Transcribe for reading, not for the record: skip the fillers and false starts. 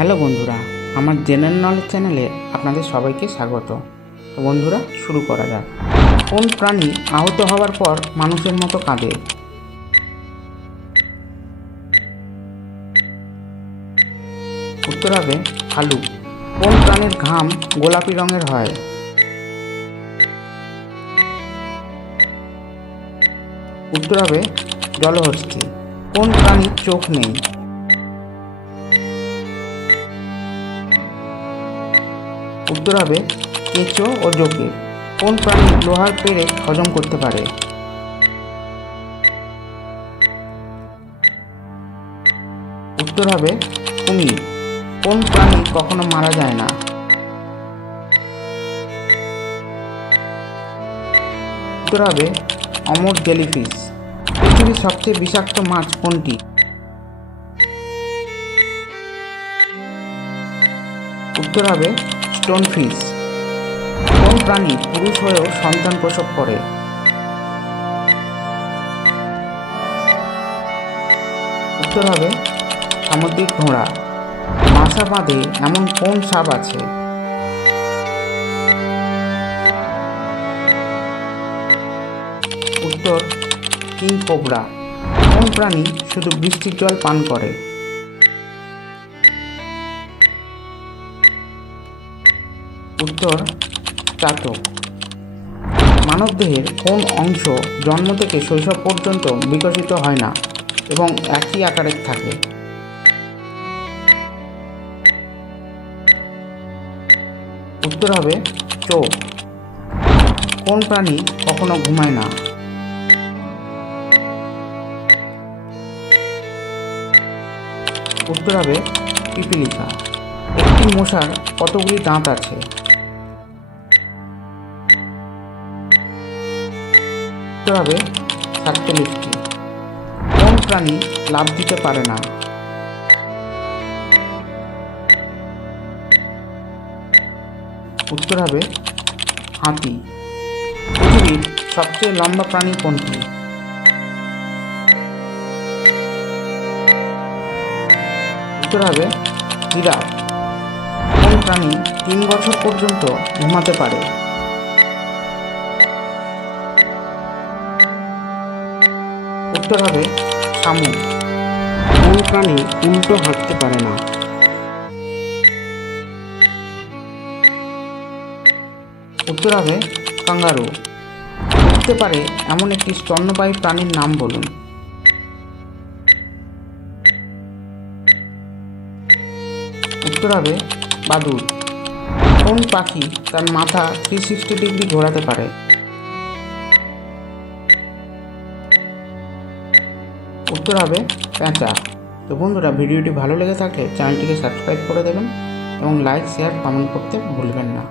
Hello বন্ধুরা, আমার general knowledge চ্যানেলে আপনাদের সবাইকে স্বাগত। তো বন্ধুরা, শুরু করা যাক। কোন প্রাণী আহত হওয়ার পর মানুষের মতো কাঁদে? উত্তর হবে ভালুক। কোন প্রাণীর ঘাম গোলাপি রঙের হয়? উত্তর হবে জলহস্তী। কোন প্রাণীর চোখ নেই? উত্তর হবে কেঁচো ও জোঁকে। কোন প্রাণী লোহার পেরেক হজম করতে পারে? উত্তর হবে কুমির। কোন প্রাণী কখনো মারা যায় না? উত্তর হবে অমর জেলিফিশ। পৃথিবীর সবচেয়ে বিষাক্ত মাছ কোনটি? উত্তর হবে স্টোনফিশ। কোন প্রাণী পুরুষ হয়েও সন্তান প্রসব করে? উত্তর হবে সামুদ্রিক ঘোড়া। বাসা বাঁধে এমন কোন সাপ আছে? উত্তর কিং কোবরা। কোন প্রাণী শুধু বৃষ্টির জল পান করে? উত্তর চাতক। মানবদেহের কোন অংশ জন্ম থেকে শৈশব পর্যন্ত বিকশিত হয় না এবং একই আকারে থাকে? উত্তর হবে চোখ। কোন প্রাণী কখনো ঘুমায় না? উত্তর হবে পিপীলিকা। একটি মশার কতগুলি দাঁত আছে? উত্তর হবে ৪৭টি। কোন প্রাণী লাফ দিতে পারে না? উত্তর হবে হাতি। পৃথিবীর সবচেয়ে লম্বা প্রাণী কোনটি? উত্তর হবে জিরাফ। কোন প্রাণী ৩ বছর পর্যন্ত ঘুমাতে পারে? উত্তর হবে শামুক। কোন প্রাণী উল্টো হাঁটতে পারে না? উত্তর হবে কাঙ্গারু। উঠতে পারে এমন একটি স্তন্যপায়ী প্রাণীর নাম বলুন। উত্তর হবে বাদুড়। কোন পাখি তার মাথা 360 ডিগ্রি ঘোরাতে পারে? উত্তর হবে পেঁচা। তো বন্ধুরা, ভিডিওটি ভালো লেগে থাকলে চ্যানেলটিকে সাবস্ক্রাইব করে দেবেন এবং লাইক, শেয়ার, কমেন্ট করতে ভুলবেন না।